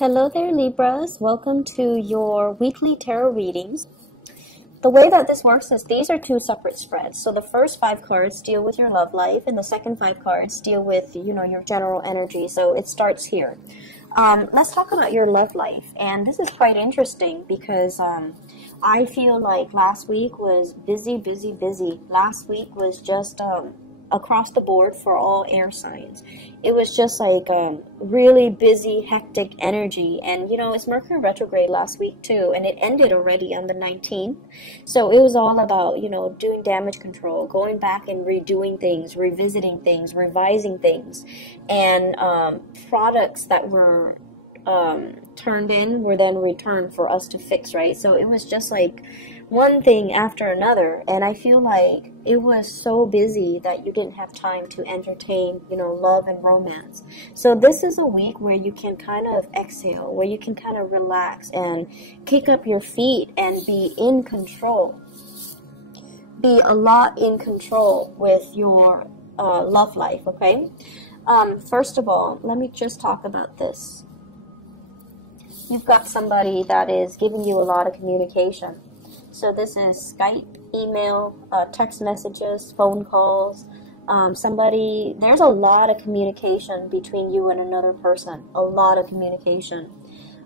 Hello there, Libras. Welcome to your weekly tarot readings. The way that this works is these are two separate spreads. So the first 5 cards deal with your love life, and the second 5 cards deal with, your general energy. So it starts here. Let's talk about your love life. And this is quite interesting because I feel like last week was busy. Last week was just across the board for all air signs. It was just like really busy, hectic energy. And it's Mercury retrograde last week too, and it ended already on the 19th. So it was all about doing damage control, going back and redoing things, revisiting things, revising things, and products that were turned in were then returned for us to fix, right? So it was just like one thing after another, and I feel like it was so busy that you didn't have time to entertain, love and romance. So this is a week where you can kind of exhale, where you can kind of relax and kick up your feet and be in control. Be a lot in control with your love life, okay? First of all, let me just talk about this. You've got somebody that is giving you a lot of communication. So this is Skype, email, text messages, phone calls. There's a lot of communication between you and another person. A lot of communication.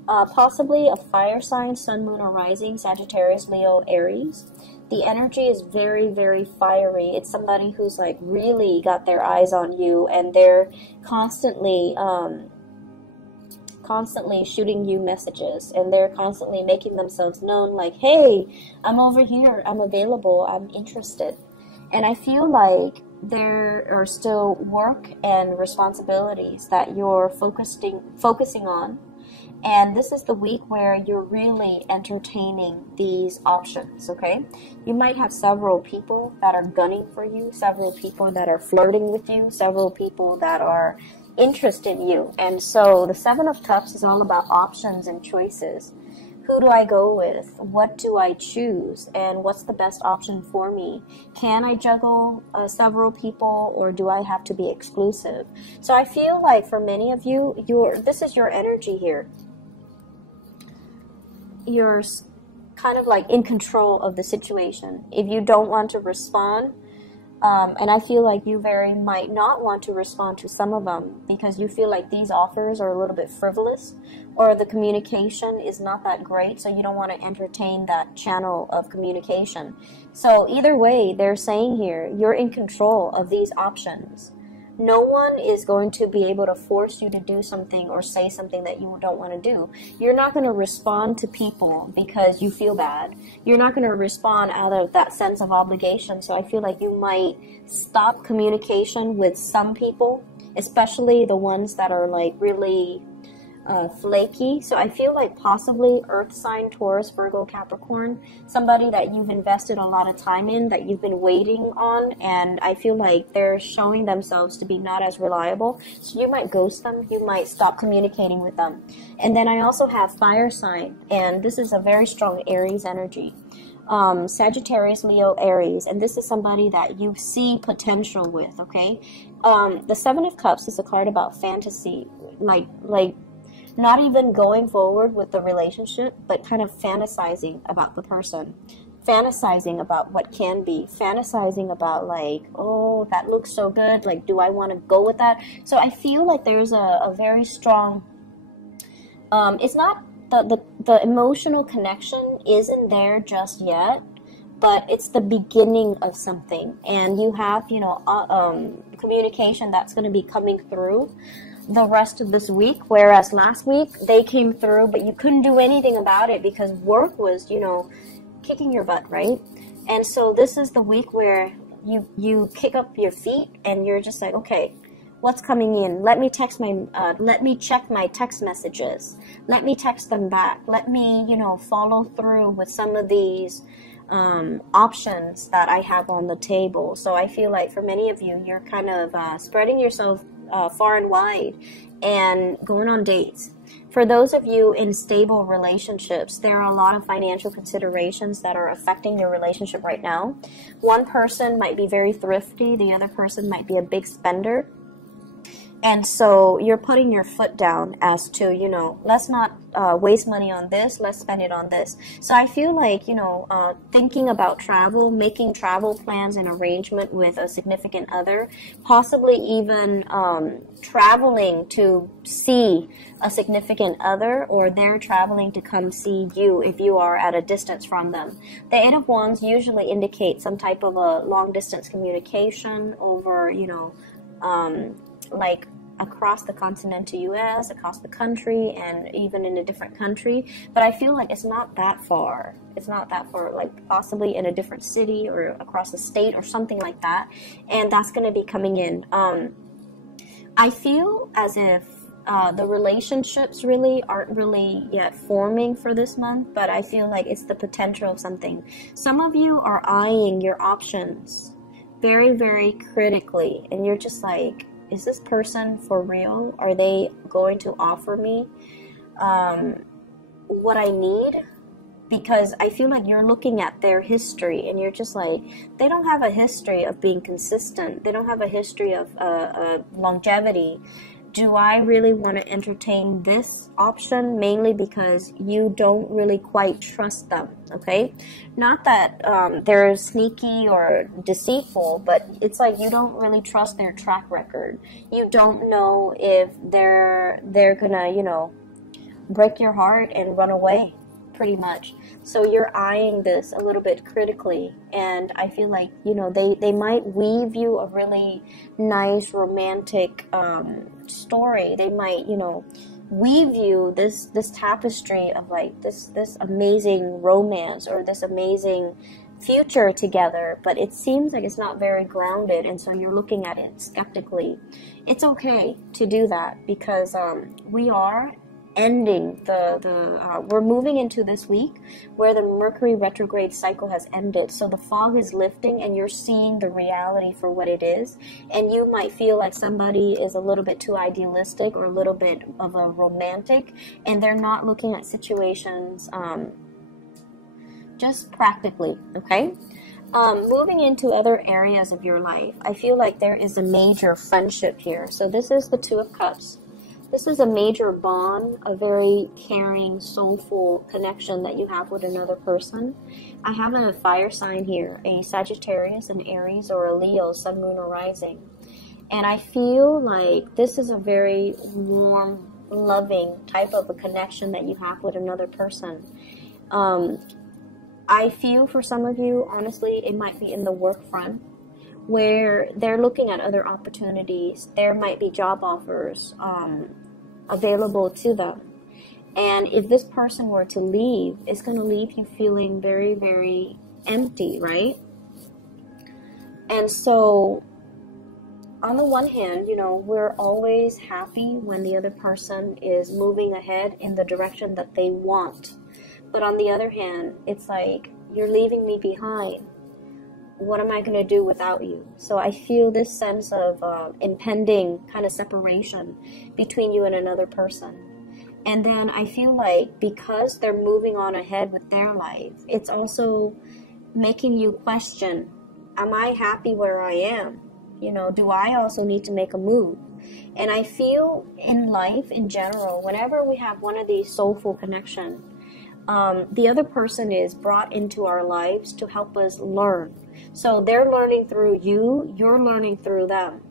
Possibly a fire sign, sun, moon, or rising, Sagittarius, Leo, Aries. The energy is very, very fiery. It's somebody who's like really got their eyes on you, and they're constantly shooting you messages, and they're constantly making themselves known, like, hey, I'm over here, I'm available, I'm interested. And I feel like there are still work and responsibilities that you're focusing on, and this is the week where you're really entertaining these options, okay? You might have several people that are gunning for you, several people that are flirting with you, several people that are interest in you. And so the 7 of Cups is all about options and choices. Who do I go with? What do I choose? And what's the best option for me? Can I juggle several people, or do I have to be exclusive? So I feel like for many of you, this is your energy here. You're kind of like in control of the situation. If you don't want to respond, and I feel like you might not want to respond to some of them because you feel like these offers are a little bit frivolous, or the communication is not that great, so you don't want to entertain that channel of communication. So either way, they're saying here, you're in control of these options. No one is going to be able to force you to do something or say something that you don't want to do. You're not going to respond to people because you feel bad. You're not going to respond out of that sense of obligation. So I feel like you might stop communication with some people, especially the ones that are like really flaky. So I feel like possibly earth sign, Taurus, Virgo, Capricorn, somebody that you've invested a lot of time in, that you've been waiting on, and I feel like they're showing themselves to be not as reliable. So you might ghost them, you might stop communicating with them. And then I also have fire sign, and this is a very strong Aries energy. Sagittarius, Leo, Aries, and this is somebody that you see potential with, okay? The 7 of Cups is a card about fantasy, like not even going forward with the relationship, but kind of fantasizing about the person, fantasizing about what can be, fantasizing about like, oh, that looks so good, like, do I want to go with that? So I feel like there's a very strong, it's not, the emotional connection isn't there just yet, but it's the beginning of something, and you have, communication that's going to be coming through the rest of this week, whereas last week they came through, but you couldn't do anything about it because work was, kicking your butt, right? And so this is the week where you kick up your feet and you're just like, okay, what's coming in? Let me check my text messages. Let me text them back. Let me, follow through with some of these options that I have on the table. So I feel like for many of you, you're kind of spreading yourself far and wide and going on dates. For those of you in stable relationships, there are a lot of financial considerations that are affecting your relationship right now. One person might be very thrifty, the other person might be a big spender. And so you're putting your foot down as to, you know, let's not waste money on this, let's spend it on this. So I feel like, you know, thinking about travel, making travel plans and arrangement with a significant other, possibly even traveling to see a significant other, or they're traveling to come see you if you are at a distance from them. The Eight of Wands usually indicates some type of a long distance communication over, you know, like across the continental US, across the country, and even in a different country. But I feel like it's not that far. It's not that far, like possibly in a different city or across the state or something like that. And that's going to be coming in. I feel as if the relationships really aren't really yet forming for this month, but I feel like it's the potential of something. Some of you are eyeing your options very, very critically, and you're just like, is this person for real? Are they going to offer me what I need? Because I feel like you're looking at their history and you're just like, they don't have a history of being consistent. They don't have a history of longevity. Do I really want to entertain this option? Mainly because you don't really quite trust them, okay? Not that they're sneaky or deceitful, but it's like you don't really trust their track record. You don't know if they're gonna, you know, break your heart and run away, pretty much. So you're eyeing this a little bit critically, and I feel like, you know, they might weave you a really nice romantic story. They might, you know, weave you this tapestry of like this amazing romance or this amazing future together, but it seems like it's not very grounded, and so you're looking at it skeptically. It's okay to do that, because we are ending we're moving into this week where the Mercury retrograde cycle has ended. So the fog is lifting and you're seeing the reality for what it is. And you might feel like somebody is a little bit too idealistic or a little bit of a romantic, and they're not looking at situations just practically, okay? Moving into other areas of your life, I feel like there is a major friendship here. So this is the Two of Cups. This is a major bond, a very caring, soulful connection that you have with another person. I have a fire sign here, a Sagittarius, an Aries, or a Leo, Sun, Moon, or Rising. And I feel like this is a very warm, loving type of a connection that you have with another person. I feel for some of you, honestly, it might be in the work front, where they're looking at other opportunities. There might be job offers available to them. And if this person were to leave, it's going to leave you feeling very, very empty, right? And so, on the one hand, you know, we're always happy when the other person is moving ahead in the direction that they want. But on the other hand, it's like, you're leaving me behind. What am I going to do without you? So I feel this sense of impending kind of separation between you and another person. And then I feel like because they're moving on ahead with their life, it's also making you question, am I happy where I am? You know, do I also need to make a move? And I feel in life in general, whenever we have one of these soulful connections, the other person is brought into our lives to help us learn. So they're learning through you, you're learning through them.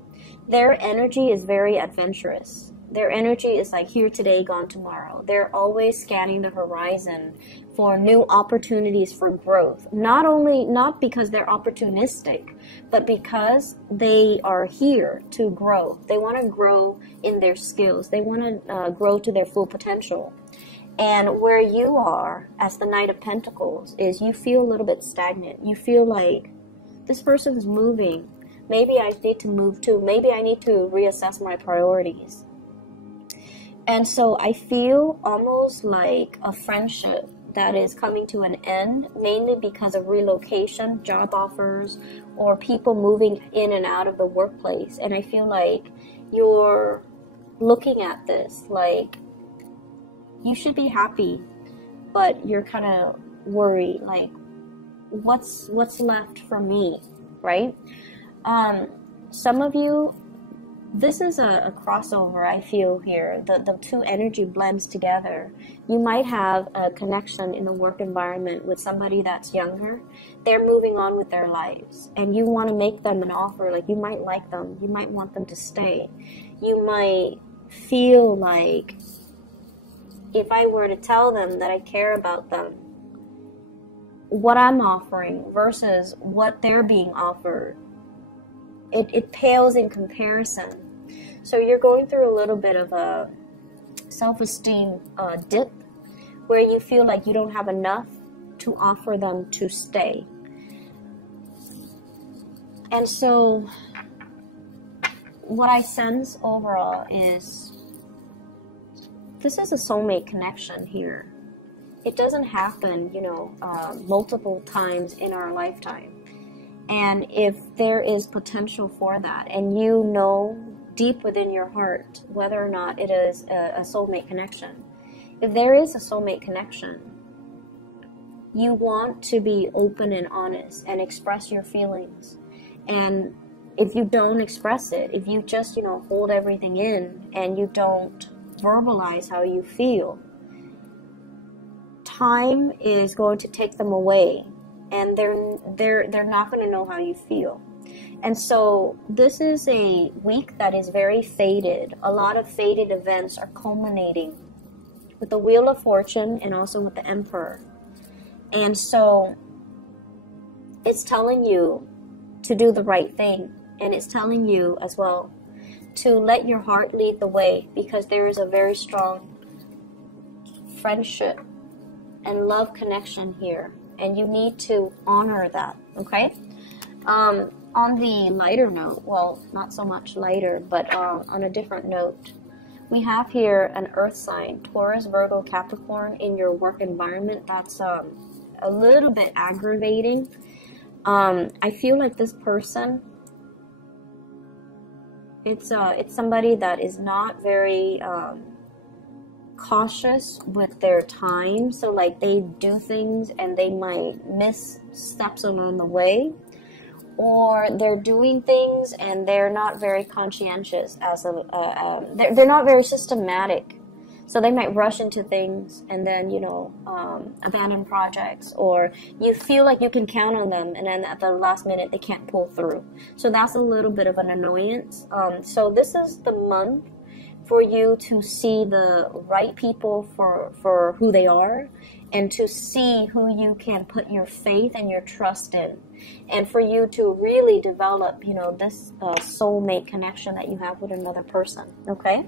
Their energy is very adventurous. Their energy is like here today, gone tomorrow. They're always scanning the horizon for new opportunities for growth. Not because they're opportunistic, but because they are here to grow. They want to grow in their skills. They want to grow to their full potential. And where you are as the Knight of Pentacles is you feel a little bit stagnant. You feel like this person is moving. Maybe I need to move too. Maybe I need to reassess my priorities. And so I feel almost like a friendship that is coming to an end, mainly because of relocation, job offers, or people moving in and out of the workplace. And I feel like you're looking at this like, you should be happy, but you're kind of worried, like, what's left for me, right? Some of you, this is a crossover, I feel here. The two energy blends together. You might have a connection in the work environment with somebody that's younger. They're moving on with their lives, and you want to make them an offer. Like, you might like them. You might want them to stay. You might feel like, if I were to tell them that I care about them, what I'm offering versus what they're being offered, it pales in comparison. So you're going through a little bit of a self-esteem dip where you feel like you don't have enough to offer them to stay. And so what I sense overall is this is a soulmate connection here. It doesn't happen, multiple times in our lifetime. And if there is potential for that, and you know deep within your heart whether or not it is a soulmate connection, if there is a soulmate connection, you want to be open and honest and express your feelings. And if you don't express it, if you just, hold everything in and you don't verbalize how you feel, time is going to take them away. And they're not going to know how you feel. And so this is a week that is very fated. A lot of fated events are culminating with the Wheel of Fortune and also with the Emperor. And so it's telling you to do the right thing. And it's telling you as well to let your heart lead the way, because there is a very strong friendship and love connection here. And you need to honor that, okay? On the lighter note, well, not so much lighter, but on a different note, we have here an earth sign, Taurus, Virgo, Capricorn, in your work environment. That's a little bit aggravating. I feel like this person, it's somebody that is not very cautious with their time. So like, they do things and they might miss steps along the way, or they're doing things and they're not very conscientious they're not very systematic. So they might rush into things and then, abandon projects, or you feel like you can count on them and then at the last minute they can't pull through. So that's a little bit of an annoyance. So this is the month for you to see the right people for who they are, and to see who you can put your faith and your trust in, and for you to really develop, this soulmate connection that you have with another person, okay?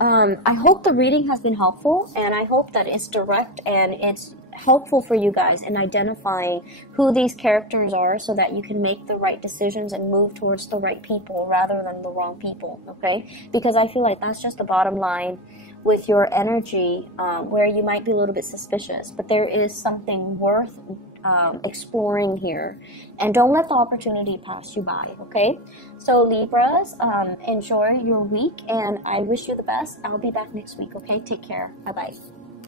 I hope the reading has been helpful, and I hope that it's direct and it's helpful for you guys in identifying who these characters are, so that you can make the right decisions and move towards the right people rather than the wrong people, okay? Because I feel like that's just the bottom line with your energy, where you might be a little bit suspicious, but there is something worth exploring here, and don't let the opportunity pass you by, okay? So Libras, enjoy your week, and I wish you the best. I'll be back next week, okay? Take care. Bye-bye.